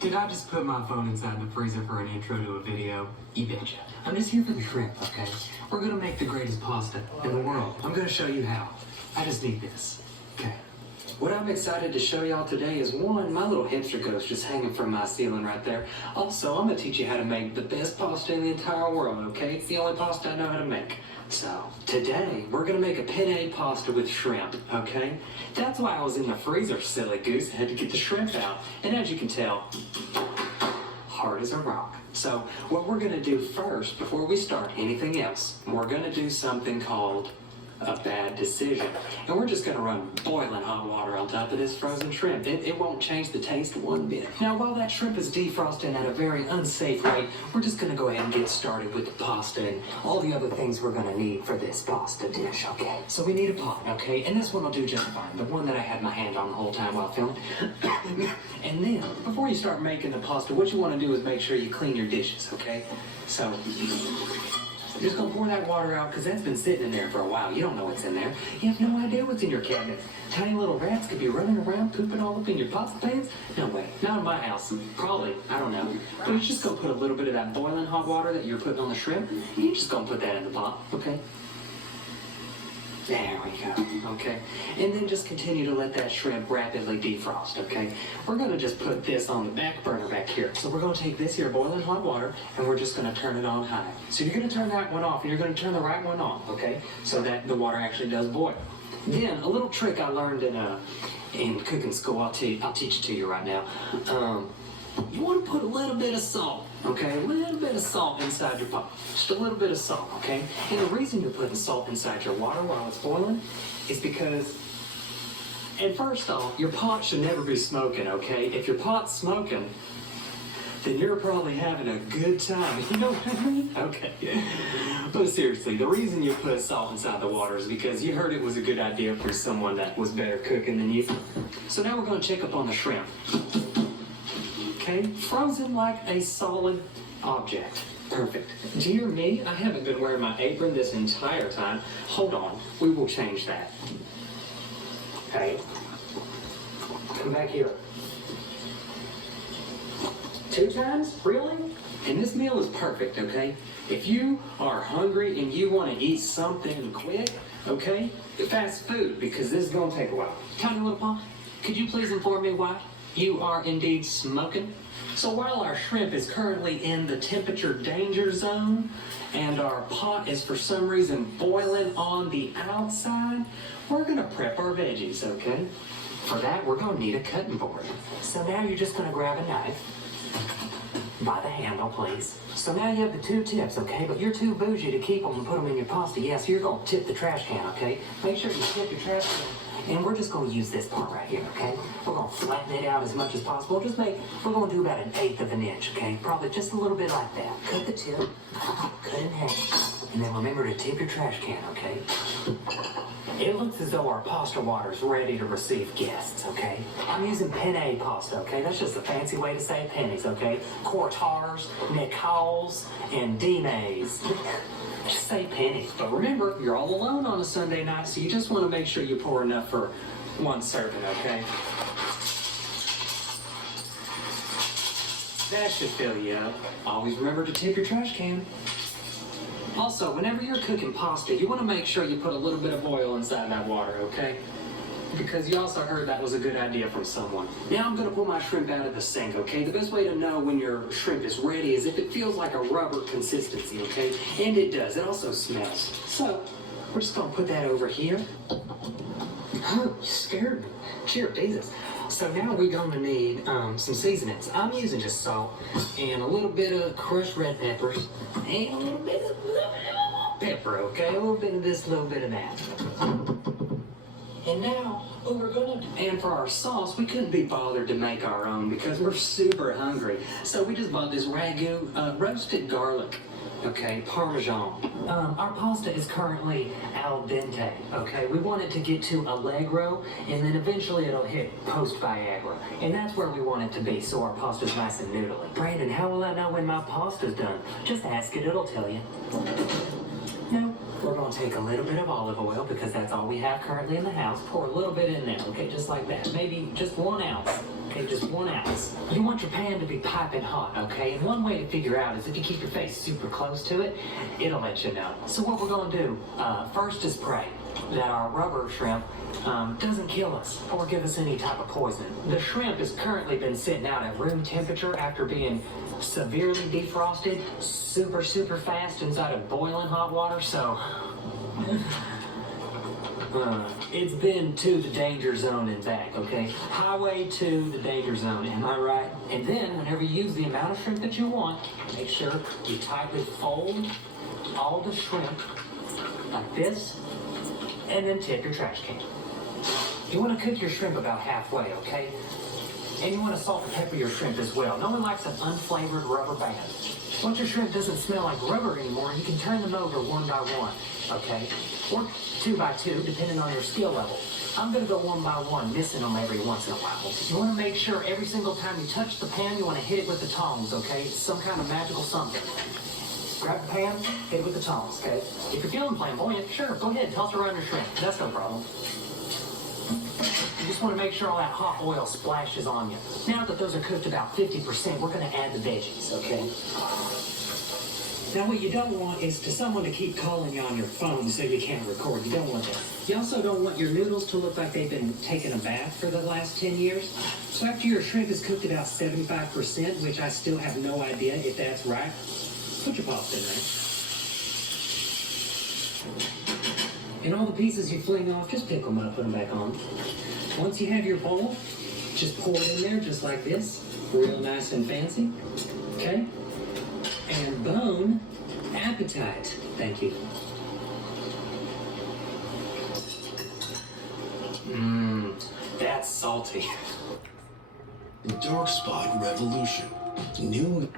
Did I just put my phone inside the freezer for an intro to a video? You betcha. I'm just here for the shrimp, okay? We're gonna make the greatest pasta in the world. I'm gonna show you how. I just need this. Okay. What I'm excited to show y'all today is one, my little hipster ghost just hanging from my ceiling right there. Also, I'm gonna teach you how to make the best pasta in the entire world, okay? It's the only pasta I know how to make. So, today, we're gonna make a penne pasta with shrimp, okay? That's why I was in the freezer, silly goose. I had to get the shrimp out. And as you can tell, hard as a rock. So, what we're gonna do first, before we start anything else, we're gonna do something called a bad decision. And we're just gonna run boiling hot water on top of this frozen shrimp. It won't change the taste one bit. Now, while that shrimp is defrosting at a very unsafe rate, we're just gonna go ahead and get started with the pasta and all the other things we're gonna need for this pasta dish, okay? So we need a pot, okay? And this one will do just fine. The one that I had my hand on the whole time while filming. And then, before you start making the pasta, what you wanna do is make sure you clean your dishes, okay? So, you're just gonna pour that water out because that's been sitting in there for a while. You don't know what's in there. You have no idea what's in your cabinet. Tiny little rats could be running around pooping all up in your pasta pans. No way, not in my house. Probably, I don't know. But you're just gonna put a little bit of that boiling hot water that you're putting on the shrimp. You're just gonna put that in the pot, okay? There we go, okay? And then just continue to let that shrimp rapidly defrost, okay? We're gonna just put this on the back burner back here. So we're gonna take this here boiling hot water and we're just gonna turn it on high. So you're gonna turn that one off and you're gonna turn the right one on, okay? So that the water actually does boil. Then, a little trick I learned in cooking school, I'll teach it to you right now. You want to put a little bit of salt, okay? A little bit of salt inside your pot. Just a little bit of salt, okay? And the reason you're putting salt inside your water while it's boiling is because, and first off, your pot should never be smoking, okay? If your pot's smoking, then you're probably having a good time. You know what I mean? Okay. But seriously, the reason you put salt inside the water is because you heard it was a good idea for someone that was better cooking than you. So now we're going to check up on the shrimp. Okay, frozen like a solid object. Perfect. Dear me, I haven't been wearing my apron this entire time. Hold on, we will change that. Okay, come back here. 2 times? Really? And this meal is perfect, okay? If you are hungry and you want to eat something quick, okay, fast food, because this is going to take a while. Tiny little Paw, could you please inform me why you are indeed smoking? So while our shrimp is currently in the temperature danger zone and our pot is for some reason boiling on the outside, we're gonna prep our veggies, okay? For that, we're gonna need a cutting board. So now you're just gonna grab a knife by the handle, please. So now you have the 2 tips, okay? But you're too bougie to keep them and put them in your pasta. Yeah, so you're gonna tip the trash can, okay? Make sure you tip your trash can. And we're just going to use this part right here, okay? We're going to flatten it out as much as possible. We're going to do about 1/8 of an inch, okay? Probably just a little bit like that. Cut the tip, cut in half, and then remember to tip your trash can, okay? It looks as though our pasta water is ready to receive guests, okay? I'm using penne pasta, okay? That's just a fancy way to say pennies, okay? Quartars, Nicoles, and Dimes. Just say pennies. But remember, you're all alone on a Sunday night, so you just want to make sure you pour enough for 1 serving, okay? That should fill you up. Always remember to tip your trash can. Also, whenever you're cooking pasta, you want to make sure you put a little bit of oil inside that water, okay? Because you also heard that was a good idea from someone. Now I'm going to pull my shrimp out of the sink, okay? The best way to know when your shrimp is ready is if it feels like a rubber consistency, okay? And it does. It also smells. So, we're just going to put that over here. Oh, you scared me. Cheer, Jesus. So now we're going to need some seasonings. I'm using just salt and a little bit of crushed red peppers and a little bit of pepper, okay? A little bit of this, a little bit of that. And now, what we're gonna do, and for our sauce, we couldn't be bothered to make our own because we're super hungry. So we just bought this ragu, roasted garlic, okay, Parmesan. Our pasta is currently al dente, okay? We want it to get to allegro, and then eventually it'll hit post-Viagra. And that's where we want it to be, so our pasta's nice and noodly. Brandon, how will I know when my pasta's done? Just ask it, it'll tell you. No. We're going to take a little bit of olive oil because that's all we have currently in the house. Pour a little bit in there, okay, just like that. Maybe just 1 ounce. Okay, just 1 ounce. You want your pan to be piping hot, okay? And one way to figure out is if you keep your face super close to it, it'll let you know. So what we're gonna do, first is pray that our rubber shrimp doesn't kill us or give us any type of poison. The shrimp has currently been sitting out at room temperature after being severely defrosted super fast inside of boiling hot water, so it's been to the danger zone and back, okay? Highway to the danger zone, am I right? And then, whenever you use the amount of shrimp that you want, make sure you tightly fold all the shrimp like this, and then tip your trash can. You want to cook your shrimp about halfway, okay? And you want to salt and pepper your shrimp as well. No one likes an unflavored rubber band. Once your shrimp doesn't smell like rubber anymore, you can turn them over 1 by 1, okay? Or 2 by 2, depending on your skill level. I'm gonna go 1 by 1, missing them every once in a while. You wanna make sure every single time you touch the pan, you wanna hit it with the tongs, okay? It's some kind of magical something. Grab the pan, hit it with the tongs, okay? If you're feeling flamboyant, sure, go ahead, toss around your shrimp. That's no problem. You just want to make sure all that hot oil splashes on you. Now that those are cooked about 50%, we're going to add the veggies, okay? Now what you don't want is to someone to keep calling you on your phone so you can't record. You don't want that. You also don't want your noodles to look like they've been taking a bath for the last 10 years. So after your shrimp is cooked about 75%, which I still have no idea if that's right, put your pasta in there. And all the pieces you fling off, just pick them up, put them back on. Once you have your bowl, just pour it in there just like this, real nice and fancy, okay? And bon appetite. Thank you. That's salty. Dark Spot Revolution. New